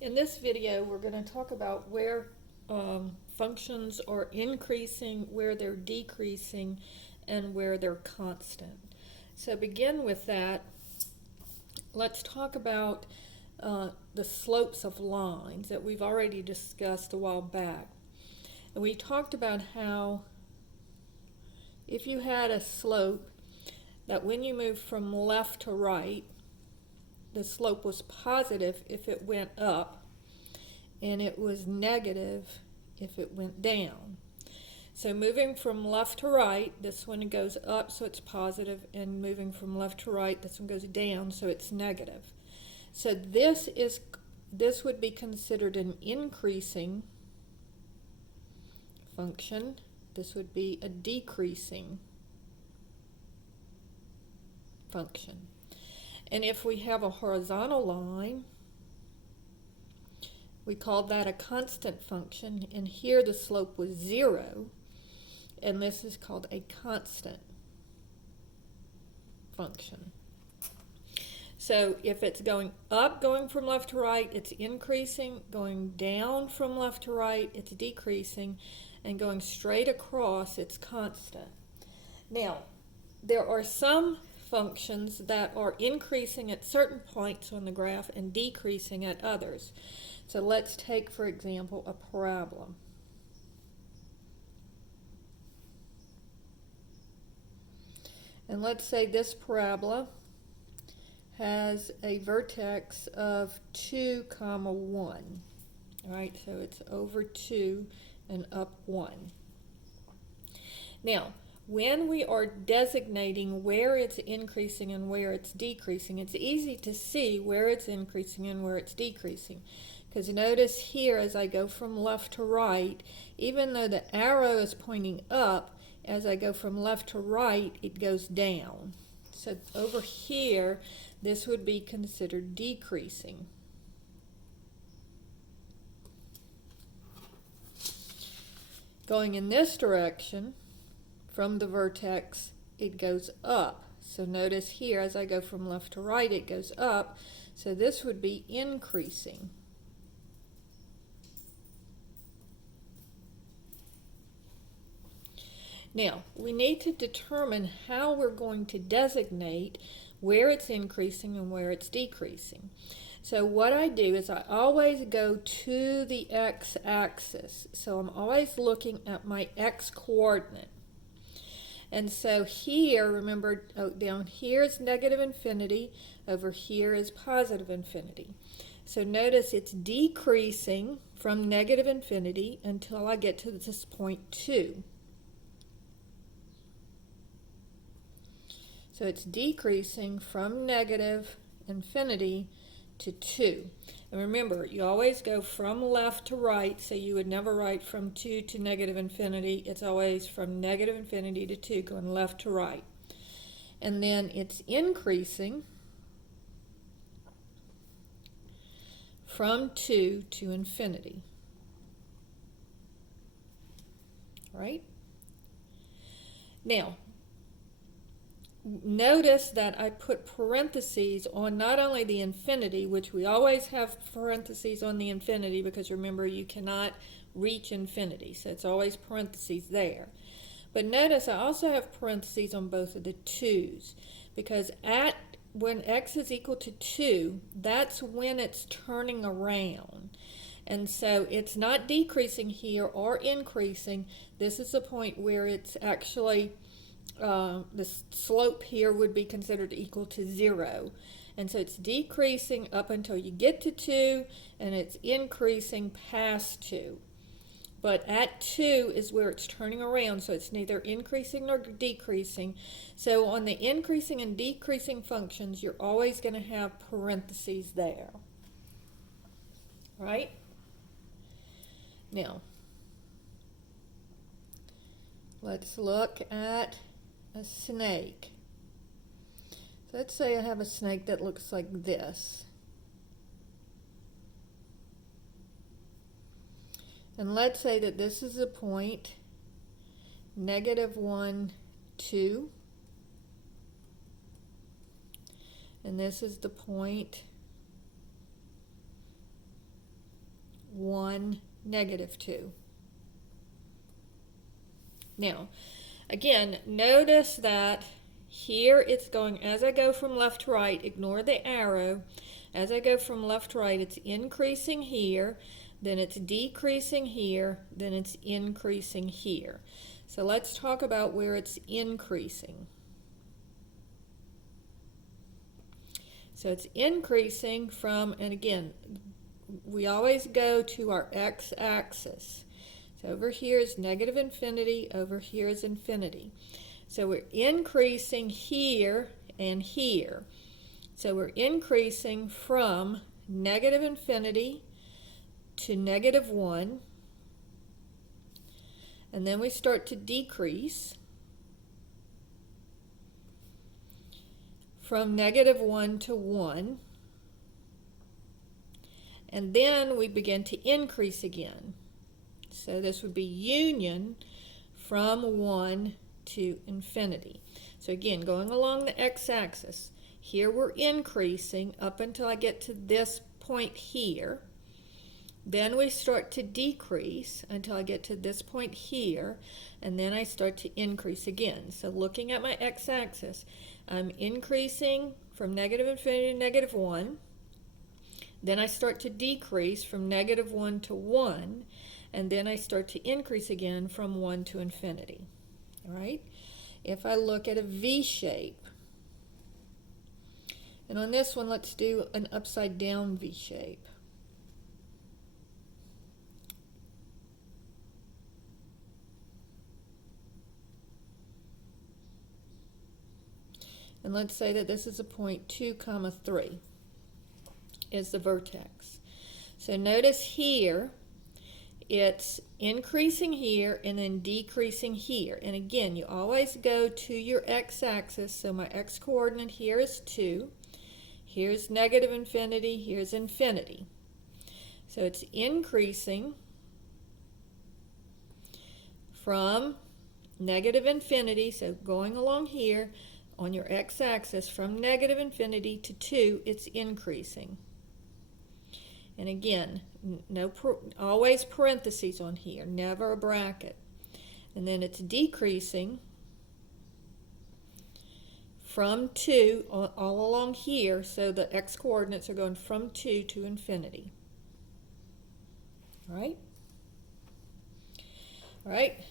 In this video, we're going to talk about where functions are increasing, where they're decreasing, and where they're constant. So begin with that. Let's talk about the slopes of lines that we've already discussed a while back. And we talked about how if you had a slope that when you move from left to right, the slope was positive if it went up, and it was negative if it went down. So moving from left to right, this one goes up, so it's positive, and moving from left to right, this one goes down, so it's negative. So this would be considered an increasing function. This would be a decreasing function. And if we have a horizontal line, we call that a constant function, and here the slope was 0, and this is called a constant function. So if it's going up, going from left to right, it's increasing. Going down from left to right, it's decreasing. And going straight across, it's constant. Now, there are some functions that are increasing at certain points on the graph and decreasing at others. So let's take, for example, a parabola. And let's say this parabola has a vertex of 2, 1. All right, so it's over 2 and up 1. Now, when we are designating where it's increasing and where it's decreasing, it's easy to see where it's increasing and where it's decreasing. Because notice here, as I go from left to right, even though the arrow is pointing up, as I go from left to right, it goes down. So over here, this would be considered decreasing. Going in this direction, from the vertex, it goes up. So notice here, as I go from left to right, it goes up. So this would be increasing. Now, we need to determine how we're going to designate where it's increasing and where it's decreasing. So what I do is I always go to the x-axis. So I'm always looking at my x-coordinate. And so here, remember, down here is negative infinity, over here is positive infinity. So notice it's decreasing from negative infinity until I get to this point 2. So it's decreasing from negative infinity to 2. And remember, you always go from left to right, so you would never write from 2 to negative infinity. It's always from negative infinity to 2, going left to right. And then it's increasing from 2 to infinity. All right? Now, notice that I put parentheses on not only the infinity, which we always have parentheses on the infinity because remember you cannot reach infinity, so it's always parentheses there. But notice I also have parentheses on both of the 2's because when x is equal to 2, that's when it's turning around. And so it's not decreasing here or increasing. This is the point where it's actually the slope here would be considered equal to 0. And so it's decreasing up until you get to 2, and it's increasing past 2. But at 2 is where it's turning around, so it's neither increasing nor decreasing. So on the increasing and decreasing functions, you're always going to have parentheses there. Right? Now, let's look at a snake. So let's say I have a snake that looks like this. And let's say that this is a point, -1, 2. And this is the point 1, -2. Now, again, notice that here it's going, as I go from left to right, ignore the arrow. As I go from left to right, it's increasing here, then it's decreasing here, then it's increasing here. So let's talk about where it's increasing. So it's increasing from, and again, we always go to our x-axis. So over here is negative infinity, over here is infinity. So we're increasing here and here. So we're increasing from negative infinity to -1, and then we start to decrease from -1 to 1, and then we begin to increase again. So this would be union from 1 to infinity. So again, going along the x-axis, here we're increasing up until I get to this point here. Then we start to decrease until I get to this point here, and then I start to increase again. So looking at my x-axis, I'm increasing from negative infinity to -1. Then I start to decrease from -1 to 1, and then I start to increase again from 1 to infinity. All right? If I look at a V shape, and on this one, let's do an upside down V shape. And let's say that this is a point 2, 3 is the vertex. So notice here, it's increasing here and then decreasing here. And again, you always go to your x-axis. So my x-coordinate here is 2. Here's negative infinity, here's infinity. So it's increasing from negative infinity, so going along here on your x-axis from negative infinity to 2, it's increasing. And again, always parentheses on here, never a bracket. And then it's decreasing from 2 all along here, so the x-coordinates are going from 2 to infinity. All right? All right?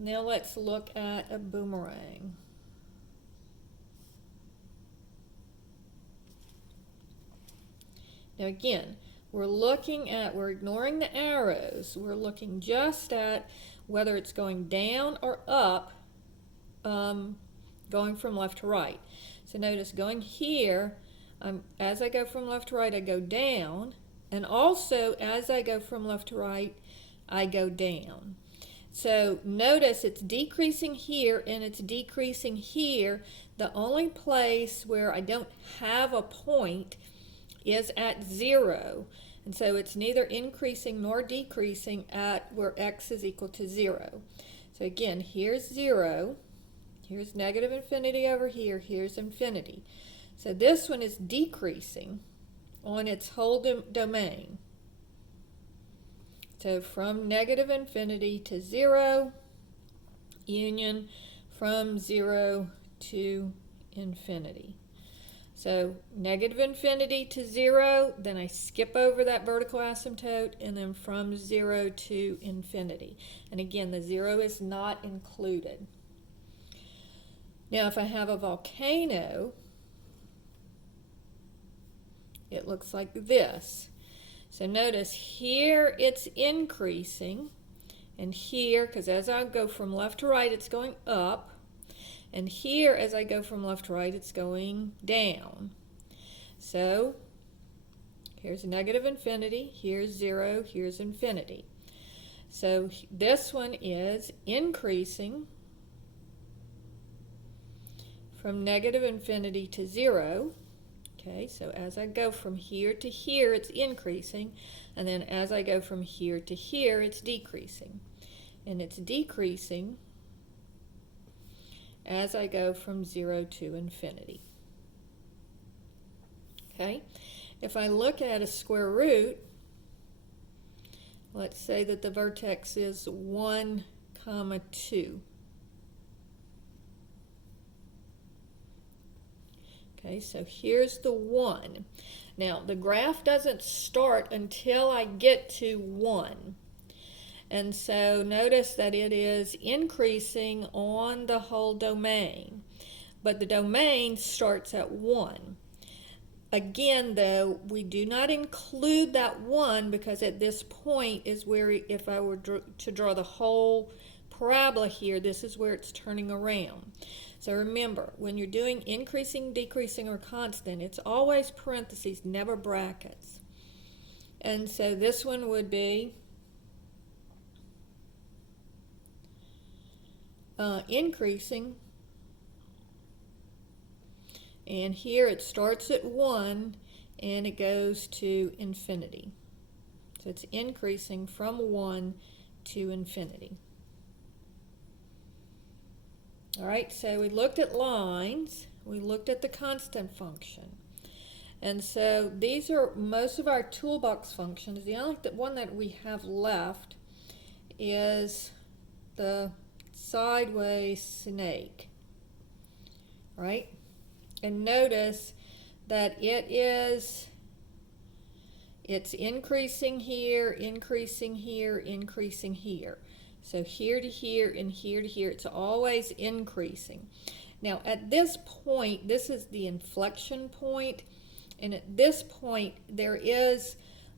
Now let's look at a boomerang. Now again, we're ignoring the arrows. We're looking just at whether it's going down or up, going from left to right. So notice going here, as I go from left to right, I go down, and also as I go from left to right, I go down. So notice it's decreasing here and it's decreasing here. The only place where I don't have a point is at 0. And so it's neither increasing nor decreasing at where x is equal to 0. So again, here's 0. Here's negative infinity over here. Here's infinity. So this one is decreasing on its whole domain. So from negative infinity to 0, union from 0 to infinity. So negative infinity to 0, then I skip over that vertical asymptote, and then from 0 to infinity. And again, the 0 is not included. Now if I have a volcano, it looks like this. So notice here it's increasing, and here, because as I go from left to right, it's going up, and here as I go from left to right, it's going down. So here's negative infinity, here's 0, here's infinity. So this one is increasing from negative infinity to 0. Okay, so as I go from here to here, it's increasing, and then as I go from here to here, it's decreasing. And it's decreasing as I go from 0 to infinity. Okay, if I look at a square root, let's say that the vertex is 1, 2. Okay, so here's the 1. Now, the graph doesn't start until I get to 1. And so notice that it is increasing on the whole domain. But the domain starts at 1. Again, though, we do not include that 1 because at this point is where, if I were to draw the whole parabola here, this is where it's turning around. So remember, when you're doing increasing, decreasing, or constant, it's always parentheses, never brackets. And so this one would be increasing. And here it starts at 1 and it goes to infinity. So it's increasing from 1 to infinity. All right, so we looked at lines, we looked at the constant function. And so these are most of our toolbox functions. The only one that we have left is the sideways snake, right? And notice that it's increasing here, increasing here, increasing here. So here to here and here to here, it's always increasing. Now at this point, this is the inflection point, and at this point there is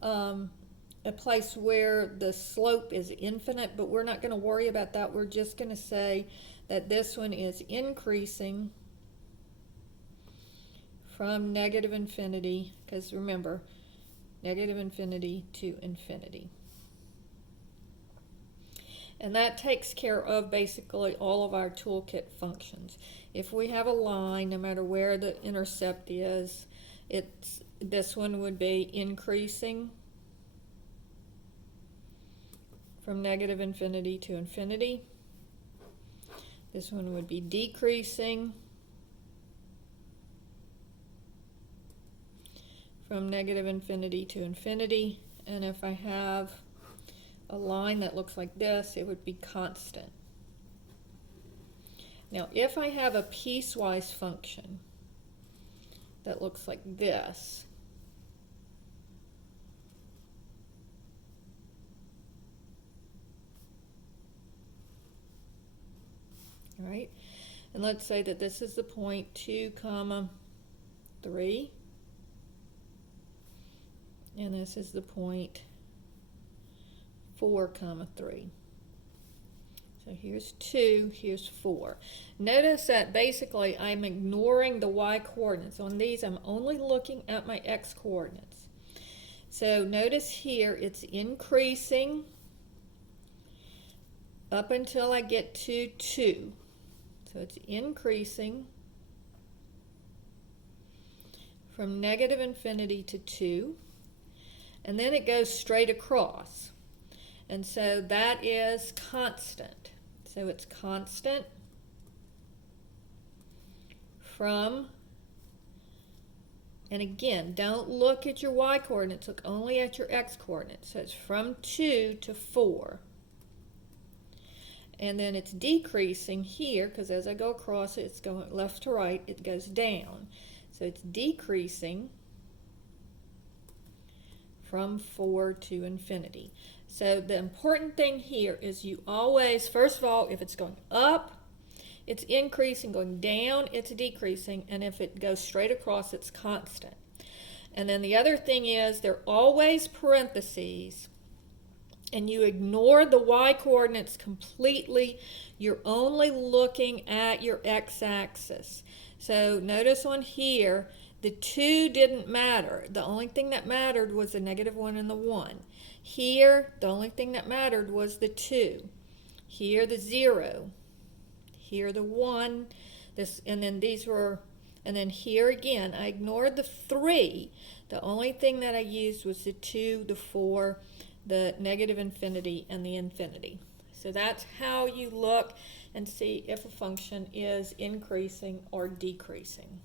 a place where the slope is infinite, but we're not going to worry about that. We're just going to say that this one is increasing from negative infinity, because remember, negative infinity to infinity. And that takes care of basically all of our toolkit functions. If we have a line, no matter where the intercept is, this one would be increasing from negative infinity to infinity. This one would be decreasing from negative infinity to infinity. And if I have a line that looks like this, it would be constant. Now, if I have a piecewise function that looks like this, all right, and let's say that this is the point 2, 3, and this is the point 4, 3. So here's 2, here's 4. Notice that basically I'm ignoring the y coordinates. On these, I'm only looking at my x coordinates. So notice here it's increasing up until I get to 2. So it's increasing from negative infinity to 2. And then it goes straight across. And so that is constant. So it's constant from, and again, don't look at your y coordinates, look only at your x coordinates. So it's from 2 to 4. And then it's decreasing here, because as I go across it, it's going left to right, it goes down. So it's decreasing from 4 to infinity. So the important thing here is you always, first of all, if it's going up, it's increasing, going down, it's decreasing, and if it goes straight across, it's constant. And then the other thing is they're always parentheses, and you ignore the y coordinates completely. You're only looking at your x-axis. So notice on here, the 2 didn't matter. The only thing that mattered was the -1 and the 1. Here, the only thing that mattered was the 2. Here, the 0. Here, the 1. This, and then these were, and then here again, I ignored the 3. The only thing that I used was the 2, the 4, the negative infinity, and the infinity. So that's how you look and see if a function is increasing or decreasing.